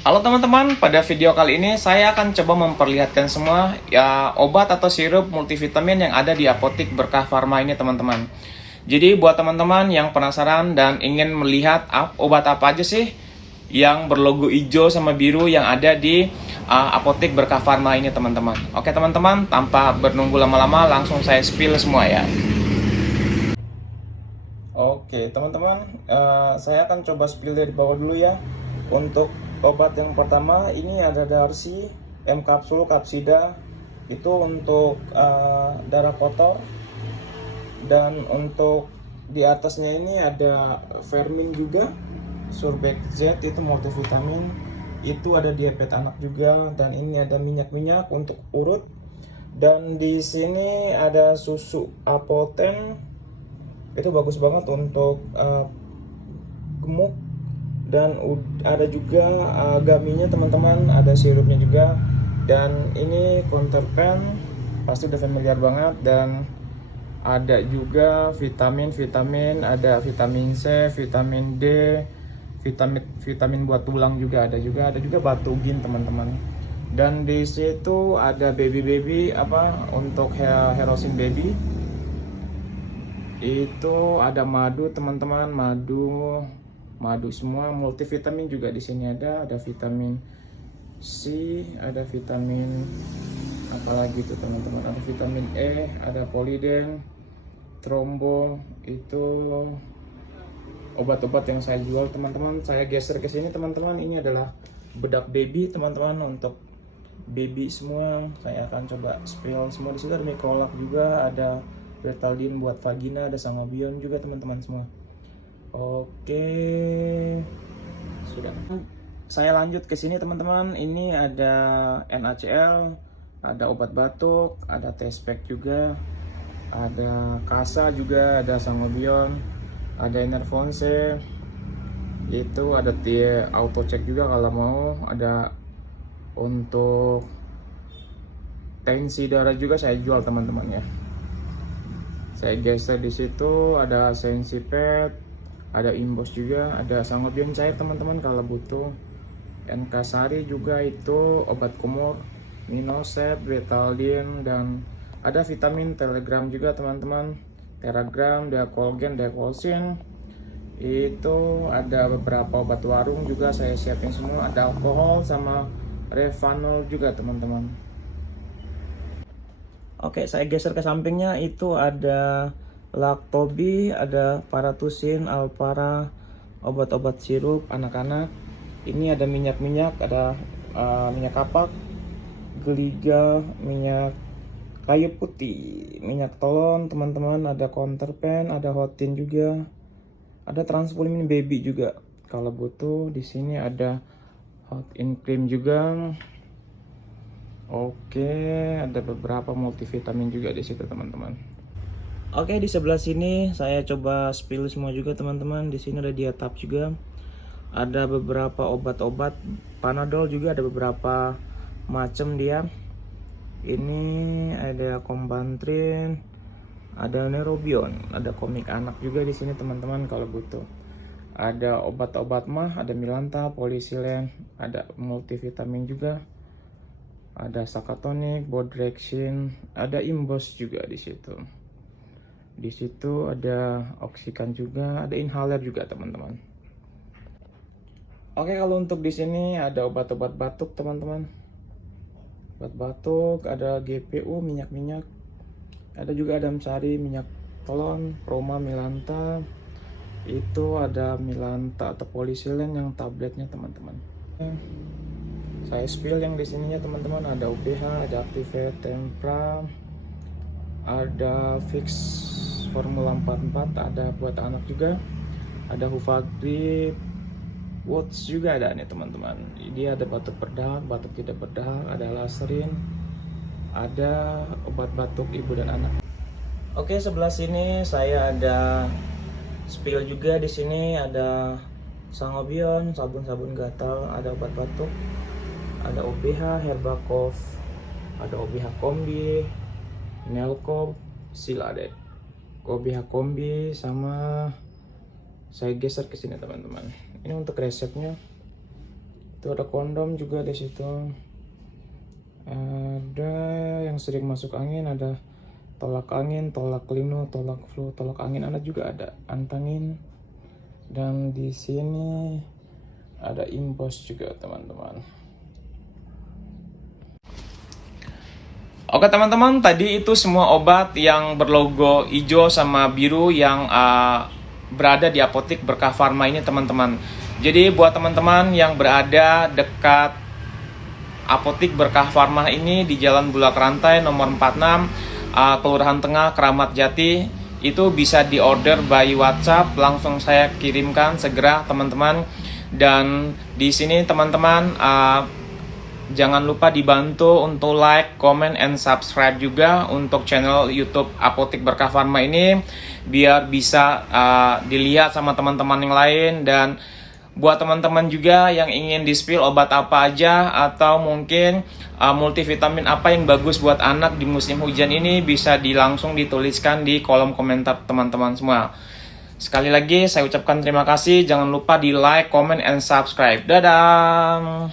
Halo teman-teman, pada video kali ini saya akan coba memperlihatkan semua ya obat atau sirup multivitamin yang ada di apotik Berkah Pharma ini teman-teman. Jadi buat teman-teman yang penasaran dan ingin melihat obat apa aja sih yang berlogo hijau sama biru yang ada di apotik Berkah Pharma ini teman-teman. Oke teman-teman, tanpa menunggu lama-lama langsung saya spill semua ya. Oke teman-teman, saya akan coba spill dari bawah dulu ya. Untuk obat yang pertama ini ada Darcy M kapsul Kapsida, itu untuk darah kotor. Dan untuk di atasnya ini ada Fermin juga, Surbex Z itu multivitamin, itu ada diabetes anak juga. Dan ini ada minyak-minyak untuk urut. Dan di sini ada susu Apoten, itu bagus banget untuk gemuk. Dan ada juga gaminya teman-teman, ada sirupnya juga. Dan ini counterpan, pasti udah familiar banget. Dan ada juga vitamin, ada vitamin C, vitamin D, vitamin buat tulang juga ada juga Batugin teman-teman. Dan di situ ada baby untuk Herosin baby, itu ada madu teman-teman, madu semua multivitamin juga di sini ada vitamin C, ada vitamin apalagi tuh teman-teman, ada vitamin E, ada poliden, trombo. Itu obat-obat yang saya jual teman-teman. Saya geser ke sini teman-teman, ini adalah bedak baby teman-teman, untuk baby semua. Saya akan coba spill semua. Di situ ada Microlab juga, ada Betadine buat vagina, ada Sangobion juga teman-teman semua. Oke, sudah. Saya lanjut ke sini teman-teman. Ini ada NaCl, ada obat batuk, ada T-Spec juga, ada Kasa juga, ada Sangobion, ada Enervonse, itu ada auto check juga kalau mau. Ada untuk tensi darah juga saya jual teman-teman ya. Saya geser di situ, ada Sensipet, ada Imbos juga, ada Sangobion cair teman-teman kalau butuh. NK Sari juga itu obat kumur, Minoset, Betadine, dan ada vitamin Telegram juga teman-teman, Teragram, Deacolgen, Deacolsin. Itu ada beberapa obat warung juga saya siapin semua, ada alkohol sama Revanol juga teman-teman. Oke, saya geser ke sampingnya, itu ada Lactobi, ada Paratusin, Alpara, obat-obat sirup anak-anak. Ini ada minyak-minyak, ada minyak kapak, geliga, minyak kayu putih, minyak telon teman-teman, ada counterpan, ada hotin juga, ada transformin baby juga kalau butuh. Di sini ada hot in cream juga. Oke, ada beberapa multivitamin juga di situ teman-teman. Oke, di sebelah sini saya coba spill semua juga teman-teman. Di sini ada Diatab juga. Ada beberapa obat-obat, Panadol juga ada beberapa macam dia. Ini ada Combantrin, ada Neurobion, ada komik anak juga di sini teman-teman kalau butuh. Ada obat-obat mah, ada Milanta, Polisilen, ada multivitamin juga. Ada Sakatonik, Bodrexin, ada Imbos juga di situ. Di situ ada Oksikan juga, ada inhaler juga teman-teman. Oke, kalau untuk di sini ada obat-obat batuk teman-teman. Obat batuk, ada GPU, minyak-minyak. Ada juga Adam Sari, minyak telon, Roma, Milanta. Itu ada Milanta atau Polisilen yang tabletnya teman-teman. Saya spill yang di sininya teman-teman, ada UPH, ada Activate Tempra, ada Fix Formula 44, ada buat anak juga, ada Hufagrip, Watts juga ada nih teman-teman. Dia ada batuk berdahak, batuk tidak berdahak, ada Laserin, ada obat batuk ibu dan anak. Oke, sebelah sini saya ada spill juga. Di sini ada Sangobion, sabun-sabun gatal, ada obat batuk, ada OBH, Herbakov, ada OBH Kombi, Nelkop, Siladet, OBH Kombi, sama saya geser ke sini teman-teman. Ini untuk resepnya. Itu ada kondom juga di situ. Ada yang sering masuk angin, ada tolak angin, tolak linu, tolak flu, tolak angin, ada juga ada antangin. Dan di sini ada impos juga, teman-teman. Oke teman-teman, tadi itu semua obat yang berlogo hijau sama biru yang berada di apotik Berkah Pharma ini, teman-teman. Jadi buat teman-teman yang berada dekat apotik Berkah Pharma ini di Jalan Bulak Rantai nomor 46, Kelurahan Tengah, Keramat Jati, itu bisa diorder by WhatsApp, langsung saya kirimkan segera, teman-teman. Dan di sini teman-teman jangan lupa dibantu untuk like, comment, and subscribe juga untuk channel YouTube Apotik Berkah Pharma ini, biar bisa dilihat sama teman-teman yang lain. Dan buat teman-teman juga yang ingin di-spill obat apa aja, atau mungkin multivitamin apa yang bagus buat anak di musim hujan ini, bisa langsung dituliskan di kolom komentar teman-teman semua. Sekali lagi saya ucapkan terima kasih. Jangan lupa di like, comment, and subscribe. Dadah.